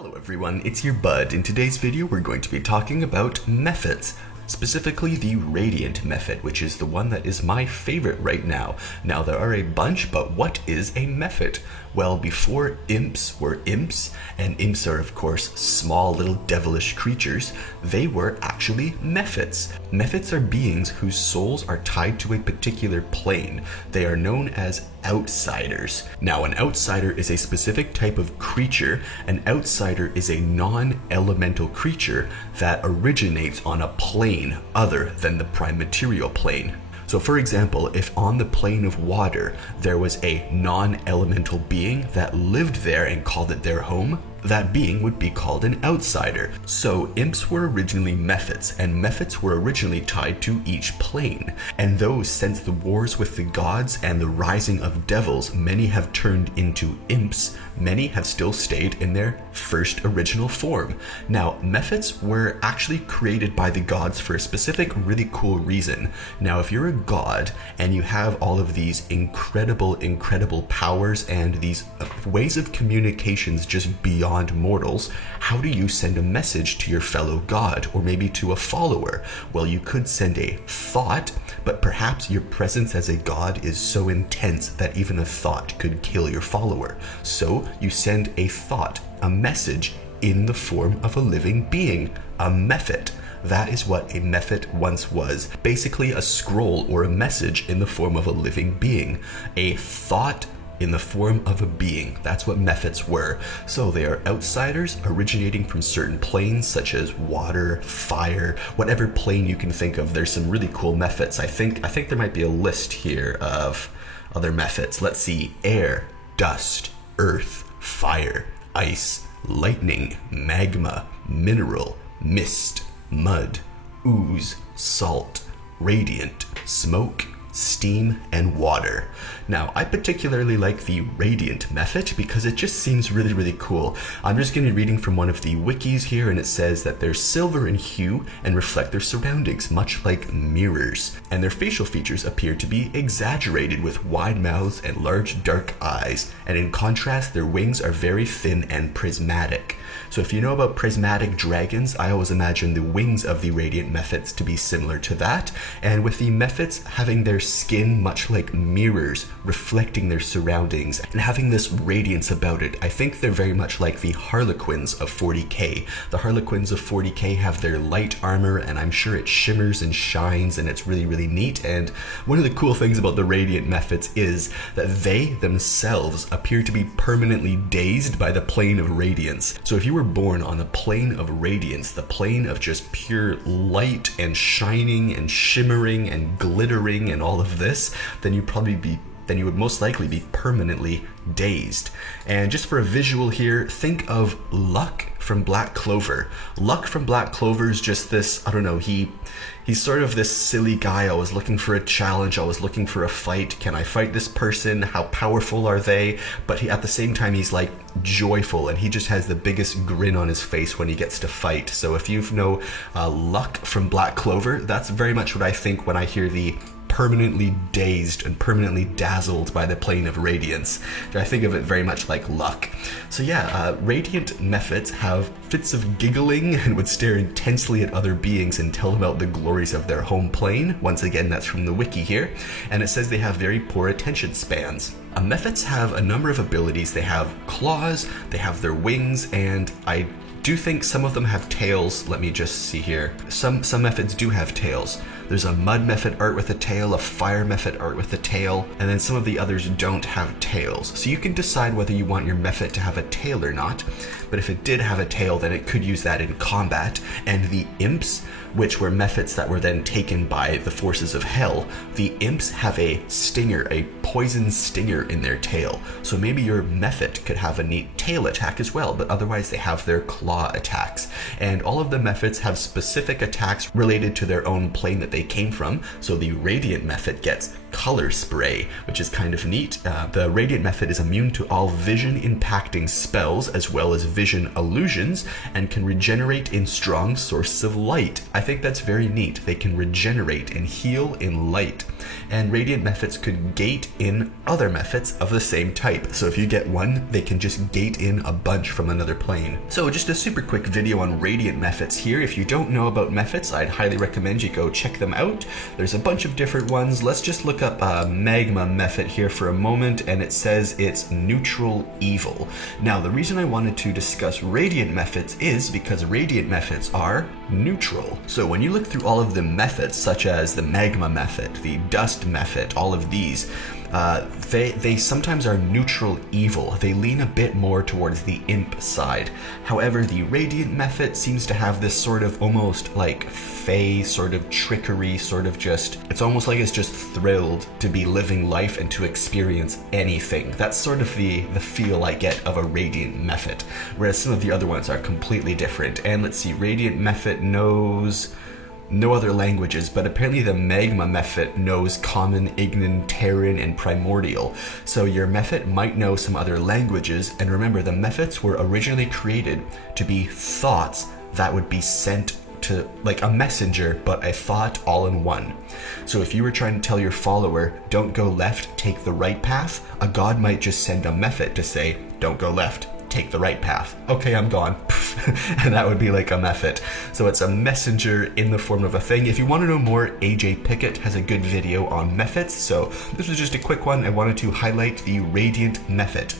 Hello everyone, it's your Bud. In today's video we're going to be talking about Mephits, specifically the Radiant Mephit, which is the one that is my favorite right now. Now there are a bunch, but what is a Mephit? Well, before imps were imps, and imps are of course small little devilish creatures, they were actually Mephits. Mephits are beings whose souls are tied to a particular plane. They are known as outsiders. Now, an outsider is a specific type of creature. An outsider is a non-elemental creature that originates on a plane other than the prime material plane. So for example, if on the plane of water there was a non-elemental being that lived there and called it their home, that being would be called an outsider. So imps were originally Mephits, and Mephits were originally tied to each plane. And though since the wars with the gods and the rising of devils, many have turned into imps, many have still stayed in their first original form. Now, Mephits were actually created by the gods for a specific really cool reason. Now, if you're a god and you have all of these incredible powers and these ways of communications just beyond mortals, how do you send a message to your fellow god or maybe to a follower? Well, you could send a thought, but perhaps your presence as a god is so intense that even a thought could kill your follower. So you send a thought, a message in the form of a living being, a Mephit. That is what a Mephit once was. Basically a scroll or a message in the form of a living being. A thought in the form of a being. That's what Mephits were. So they are outsiders originating from certain planes such as water, fire, whatever plane you can think of. There's some really cool Mephits. I think there might be a list here of other Mephits. Let's see: air, dust, earth, fire, ice, lightning, magma, mineral, mist, mud, ooze, salt, radiant, smoke, steam, and water. Now, I particularly like the Radiant Mephit because it just seems really cool. I'm just going to be reading from one of the wikis here, and it says that they're silver in hue and reflect their surroundings, much like mirrors. And their facial features appear to be exaggerated with wide mouths and large dark eyes. And in contrast, their wings are very thin and prismatic. So if you know about prismatic dragons, I always imagine the wings of the Radiant Mephits to be similar to that. And with the Mephits having their skin much like mirrors, reflecting their surroundings and having this radiance about it, I think they're very much like the Harlequins of 40k. The Harlequins of 40k have their light armor, and I'm sure it shimmers and shines, and it's really neat. And one of the cool things about the Radiant Mephits is that they themselves appear to be permanently dazed by the plane of radiance. So if you were born on the plane of radiance, the plane of just pure light and shining and shimmering and glittering and all of this, then you would most likely be permanently dazed. And just for a visual here, think of Luck from Black Clover. Luck from Black Clover is just this, I don't know, he's sort of this silly guy. I was looking for a challenge, I was looking for a fight. Can I fight this person? How powerful are they? But at the same time, he's like joyful, and he just has the biggest grin on his face when he gets to fight. So if you know Luck from Black Clover, that's very much what I think when I hear the permanently dazed and permanently dazzled by the plane of radiance. I think of it very much like Luck. So yeah, Radiant Mephits have fits of giggling and would stare intensely at other beings and tell about the glories of their home plane. Once again, that's from the wiki here. And it says they have very poor attention spans. Mephits have a number of abilities. They have claws, they have their wings, and I do think some of them have tails. Let me just see here. Some Mephits do have tails. There's a mud Mephit art with a tail, a fire Mephit art with a tail, and then some of the others don't have tails. So you can decide whether you want your Mephit to have a tail or not, but if it did have a tail, then it could use that in combat. And the imps, which were Mephits that were then taken by the forces of hell, the imps have a stinger, a poison stinger in their tail. So maybe your Mephit could have a neat tail attack as well, but otherwise they have their claw attacks. And all of the Mephits have specific attacks related to their own plane that they came from. So the Radiant Mephit gets color spray, which is kind of neat. The Radiant Mephit is immune to all vision impacting spells as well as vision illusions and can regenerate in strong sources of light. I think that's very neat. They can regenerate and heal in light. And Radiant Mephits could gate in other Mephits of the same type. So if you get one, they can just gate in a bunch from another plane. So just a super quick video on Radiant Mephits here. If you don't know about Mephits, I'd highly recommend you go check them out. There's a bunch of different ones. Let's just look up Magma Mephit here for a moment, and it says it's neutral evil. Now, the reason I wanted to discuss Radiant Mephits is because Radiant Mephits are neutral. So when you look through all of the Mephits, such as the Magma Mephit, the Dust Mephit, all of these, they sometimes are neutral evil. They lean a bit more towards the imp side. However, the Radiant Mephit seems to have this sort of almost like fey sort of trickery, sort of just, it's almost like it's just thrilled to be living life and to experience anything. That's sort of the feel I get of a Radiant Mephit, whereas some of the other ones are completely different. And let's see, Radiant Mephit knows no other languages, but apparently the Magma Mephit knows Common, Ignan, Terran, and Primordial. So your Mephit might know some other languages, and remember, the Mephits were originally created to be thoughts that would be sent to, like a messenger, but a thought all in one. So if you were trying to tell your follower, don't go left, take the right path, a god might just send a Mephit to say, don't go left, take the right path. Okay, I'm gone. And that would be like a Mephit. So it's a messenger in the form of a thing. If you want to know more, AJ Pickett has a good video on Mephits. So this was just a quick one. I wanted to highlight the Radiant Mephit.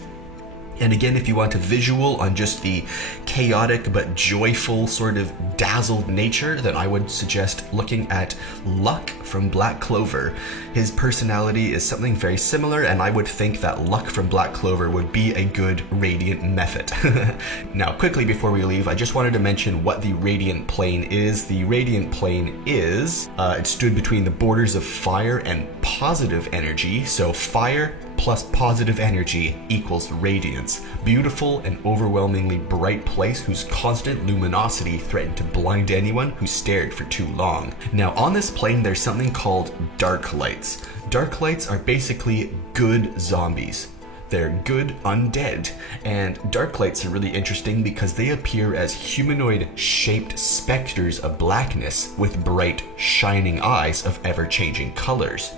And again, if you want a visual on just the chaotic but joyful sort of dazzled nature, then I would suggest looking at Luck from Black Clover. His personality is something very similar, and I would think that Luck from Black Clover would be a good Radiant Mephit. Now, quickly before we leave, I just wanted to mention what the Radiant Plane is. The Radiant Plane is, it stood between the borders of fire and positive energy. So fire plus positive energy equals radiance. Beautiful and overwhelmingly bright place whose constant luminosity threatened to blind anyone who stared for too long. Now on this plane there's something called dark lights. Dark lights are basically good zombies. They're good undead, and dark lights are really interesting because they appear as humanoid shaped specters of blackness with bright shining eyes of ever-changing colors.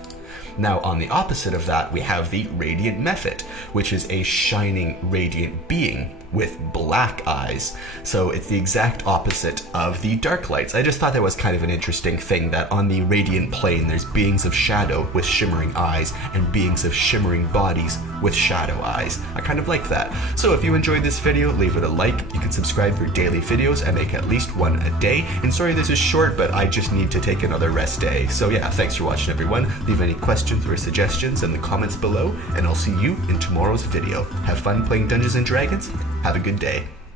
Now on the opposite of that, we have the Radiant Mephit, which is a shining radiant being with black eyes. So it's the exact opposite of the dark lights. I just thought that was kind of an interesting thing, that on the Radiant Plane there's beings of shadow with shimmering eyes and beings of shimmering bodies with shadow eyes. I kind of like that. So if you enjoyed this video, leave it a like. You can subscribe for daily videos. I make at least one a day. And sorry this is short, but I just need to take another rest day. So yeah, thanks for watching everyone. Leave any questions or suggestions in the comments below, and I'll see you in tomorrow's video. Have fun playing Dungeons and Dragons. Have a good day.